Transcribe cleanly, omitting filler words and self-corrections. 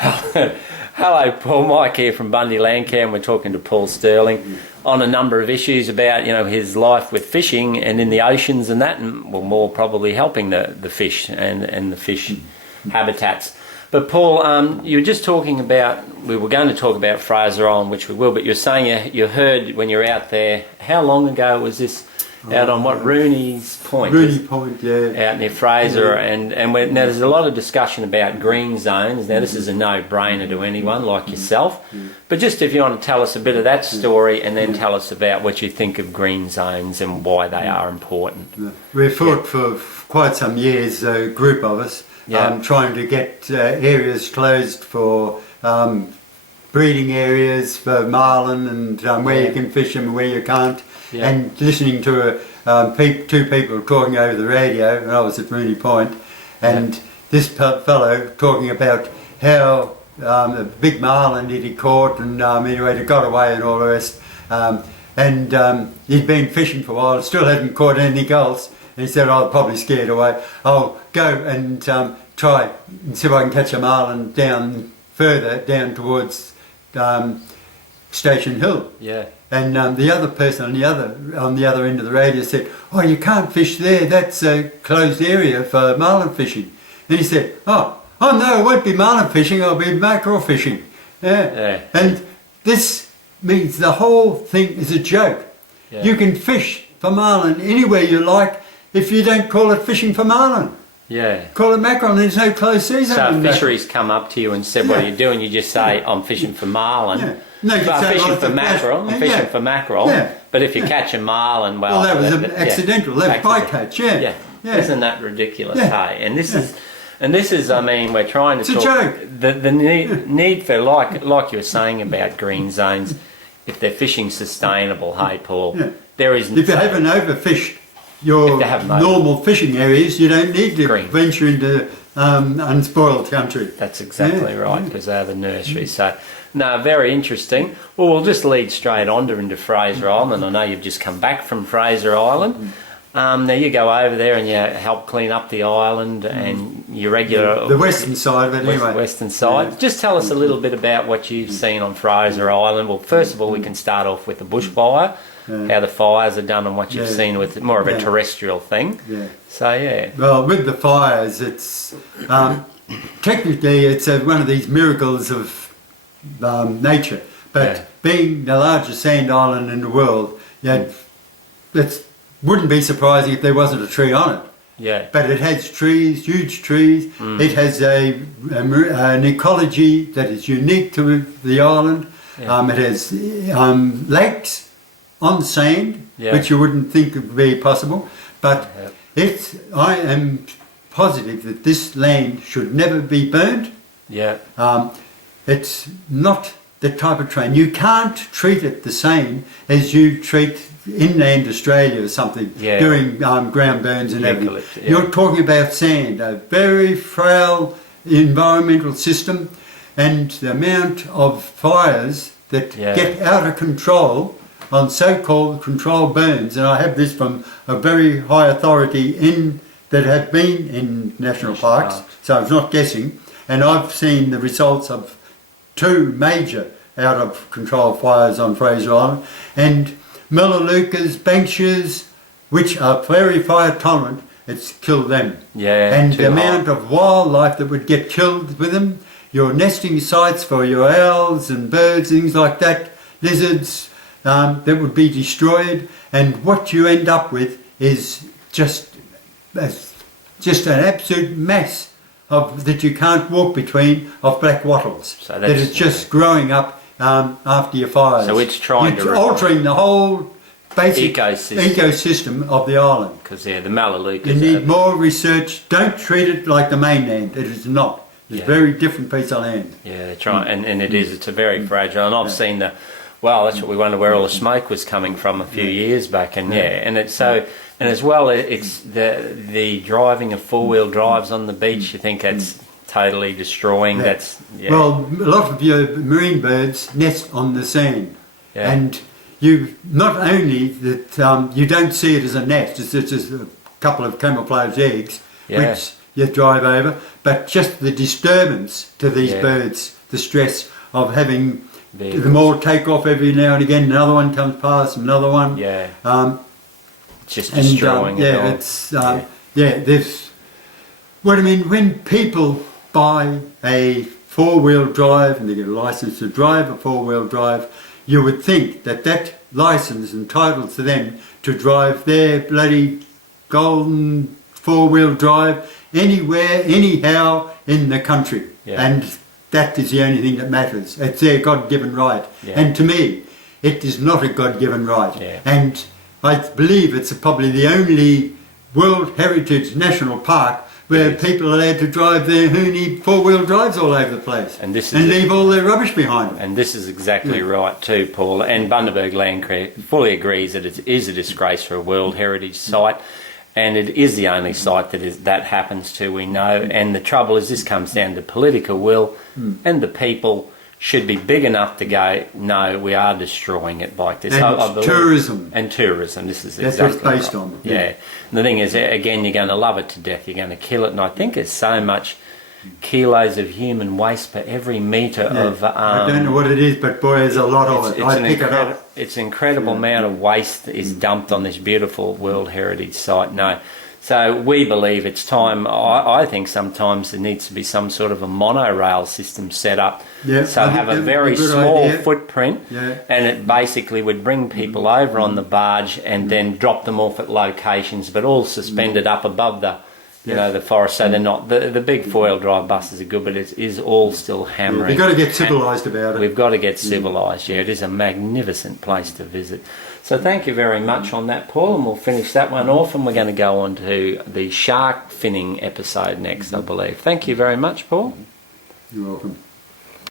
Hello, Paul. Mike here from Bundy Landcare, and we're talking to Paul Sterling on a number of issues about, his life with fishing and in the oceans and that, and well, more probably helping the fish and the fish habitats. But Paul, you were just talking about, we were going to talk about Fraser Island, which we will, but you're saying you heard when you're out there, how long ago was this? Out on what, Rooney's Point? Rooney Point, yeah. Out near Fraser, and now there's a lot of discussion about green zones. Now this is a no-brainer to anyone like yourself, but just if you want to tell us a bit of that story and then tell us about what you think of green zones and why they are important. We fought for quite some years, a group of us, trying to get areas closed for breeding areas for marlin and where you can fish them and where you can't. Yeah. And listening to two people talking over the radio, and I was at Rooney Point, and this fellow talking about how the big marlin that he caught, and anyway, he got away and all the rest, and he'd been fishing for a while, still hadn't caught anything else, and he said, "Oh, I'm probably scared away. I'll go and try and see if I can catch a marlin further down towards Station Hill." Yeah. And the other person on the other end of the radio said, "Oh, you can't fish there. That's a closed area for marlin fishing." And he said, "Oh no, it won't be marlin fishing. It'll be mackerel fishing." Yeah. And this means the whole thing is a joke. Yeah. You can fish for marlin anywhere you like if you don't call it fishing for marlin. Yeah. Call it mackerel, and there's no closed season. So if fisheries come up to you and said, "What are you doing?" You just say, "I'm fishing for marlin." Yeah. No, I'm fishing for mackerel. I'm fishing for mackerel. Yeah. But if you catch a marlin, well, that was accidental. That bycatch. Yeah. Isn't that ridiculous? Hey, and this is. I mean, we're trying to talk. It's a joke. The need for like you were saying about green zones, if they're fishing sustainable. Hey, Paul, there isn't. If you haven't overfished your normal fishing areas, you don't need to venture into unspoiled country. That's exactly right, because they're the nurseries. So. No, very interesting. Well, we'll just lead straight on into Fraser Island. I know you've just come back from Fraser Island. Now you go over there and you help clean up the island and your regular... The western side of it anyway. Western side. Yeah. Just tell us a little bit about what you've seen on Fraser Island. Well, first of all, we can start off with the bushfire, how the fires are done and what you've seen with more of a terrestrial thing. Yeah. So, Well, with the fires, it's... technically, it's one of these miracles of nature, but being the largest sand island in the world, it wouldn't be surprising if there wasn't a tree on it. Yeah. But it has trees, huge trees. It has an ecology that is unique to the island. Yeah. It has lakes on sand, which you wouldn't think would be possible. But I am positive that this land should never be burnt. Yeah. It's not the type of terrain. You can't treat it the same as you treat inland Australia or something during ground burns and everything. You're talking about sand, a very frail environmental system, and the amount of fires that get out of control on so-called controlled burns, and I have this from a very high authority that have been in national parks, so I was not guessing, and I've seen the results of 2 major out of control fires on Fraser Island, and melaleucas, banksias, which are very fire tolerant, it's killed them. Yeah, and the amount of wildlife that would get killed with them, your nesting sites for your owls and birds, things like that, lizards, that would be destroyed, and what you end up with is just an absolute mass that you can't walk between of black wattles. So that is just growing up after your fires. So it's altering the whole basic ecosystem of the island. Because the melaleucas. You need more research. Don't treat it like the mainland. It is not. It's a very different piece of land. Yeah, they're trying, and it is. It's a very fragile. And I've seen that's what we wonder where all the smoke was coming from a few years back, and and it's so. And as well, it's the driving of 4-wheel drives on the beach. You think that's totally destroying. That's Well, a lot of your marine birds nest on the sand, and you not only that you don't see it as a nest. It's just a couple of camouflage eggs, which you drive over, but just the disturbance to these Yeah. birds, the stress of having Vehicles. them all take off every now and again, another one comes past, another one. Yeah. Just And destroying it all. it's there's what I mean when people buy a four-wheel drive and they get a license to drive a four-wheel drive, you would think that that license entitles them to drive their bloody golden four-wheel drive anywhere, anyhow in the country, and that is the only thing that matters. It's their God-given right, and to me, it is not a God-given right, and I believe it's probably the only World Heritage National Park where people are allowed to drive their hoony four-wheel drives all over the place and leave all their rubbish behind them. And this is exactly right too, Paul. And Bundaberg Landcare fully agrees that it is a disgrace for a World Heritage Site, and it is the only site that happens to, we know. And the trouble is this comes down to political will, and the people should be big enough to go, no, we are destroying it like this. And tourism. And tourism, this is That's exactly what it's based right. on. Yeah. And the thing is, again, you're going to love it to death, you're going to kill it, and I think it's so much kilos of human waste per every metre of... I don't know what it is, but boy, there's a lot of it. I pick it up. It's an incredible amount of waste that is dumped on this beautiful World Heritage Site. No. So we believe it's time. I think sometimes there needs to be some sort of a monorail system set up. So have a very small footprint, and it basically would bring people over on the barge and then drop them off at locations, but all suspended up above the, you know, the forest. So they're not the big four-wheel drive buses are good, but it is all still hammering. We've got to get civilised about it. We've got to get civilised. It is a magnificent place to visit. So thank you very much on that, Paul, and we'll finish that one off, and we're going to go on to the shark finning episode next, I believe. Thank you very much, Paul. You're welcome.